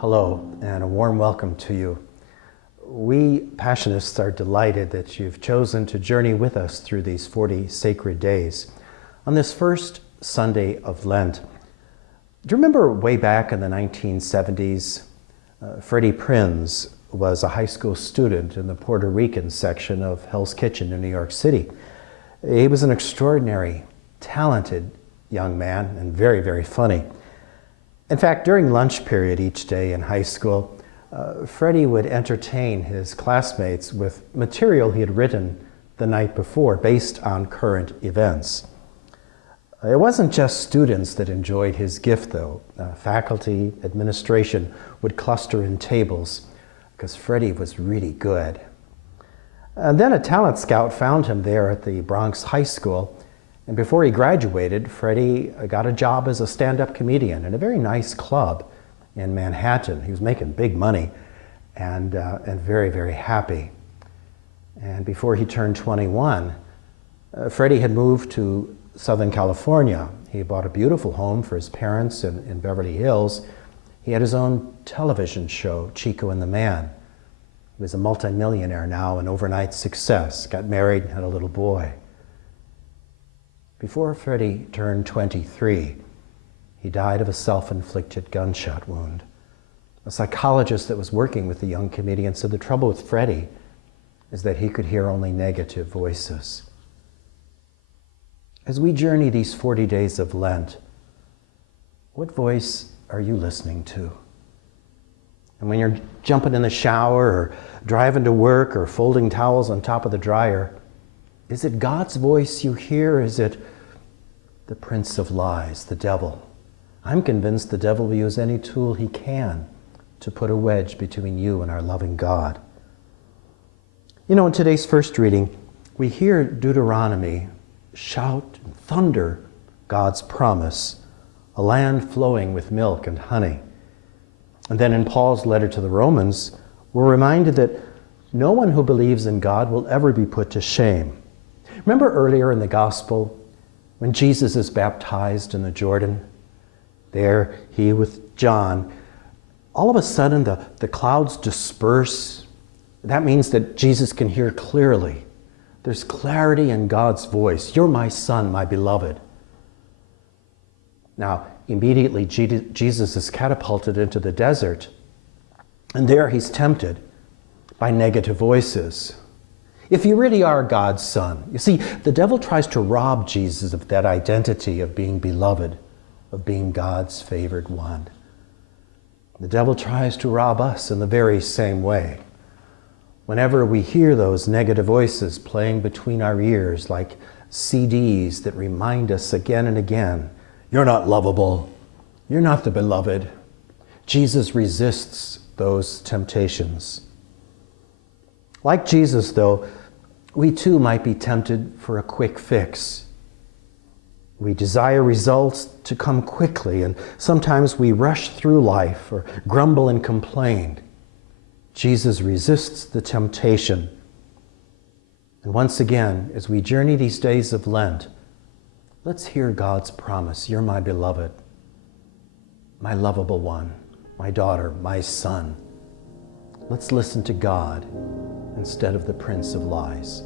Hello, and a warm welcome to you. We Passionists are delighted that you've chosen to journey with us through these 40 sacred days on this first Sunday of Lent. Do you remember way back in the 1970s, Freddie Prinz was a high school student in the Puerto Rican section of Hell's Kitchen in New York City. He was an extraordinary, talented young man and very, very funny. In fact, during lunch period each day in high school, Freddie would entertain his classmates with material he had written the night before based on current events. It wasn't just students that enjoyed his gift, though. Faculty, administration would cluster in tables because Freddie was really good. And then a talent scout found him there at the Bronx High School. And before he graduated, Freddie got a job as a stand-up comedian in a very nice club in Manhattan. He was making big money and very, very happy. And before he turned 21, Freddie had moved to Southern California. He bought a beautiful home for his parents in Beverly Hills. He had his own television show, Chico and the Man. He was a multimillionaire now, an overnight success, got married and had a little boy. Before Freddie turned 23, he died of a self-inflicted gunshot wound. A psychologist that was working with the young comedian said the trouble with Freddie is that he could hear only negative voices. As we journey these 40 days of Lent, what voice are you listening to? And when you're jumping in the shower or driving to work or folding towels on top of the dryer, is it God's voice you hear, or is it the prince of lies, the devil? I'm convinced the devil will use any tool he can to put a wedge between you and our loving God. You know, in today's first reading, we hear Deuteronomy shout and thunder God's promise, a land flowing with milk and honey. And then in Paul's letter to the Romans, we're reminded that no one who believes in God will ever be put to shame. Remember earlier in the gospel when Jesus is baptized in the Jordan? There, he with John, all of a sudden the clouds disperse. That means that Jesus can hear clearly. There's clarity in God's voice. You're my son, my beloved. Now, immediately Jesus is catapulted into the desert, and there he's tempted by negative voices. If you really are God's son, you see, the devil tries to rob Jesus of that identity of being beloved, of being God's favored one. The devil tries to rob us in the very same way. Whenever we hear those negative voices playing between our ears like CDs that remind us again and again, you're not lovable, you're not the beloved, Jesus resists those temptations. Like Jesus, though, we too might be tempted for a quick fix. We desire results to come quickly, and sometimes we rush through life or grumble and complain. Jesus resists the temptation. And once again, as we journey these days of Lent, let's hear God's promise. You're my beloved, my lovable one, my daughter, my son. Let's listen to God instead of the prince of lies.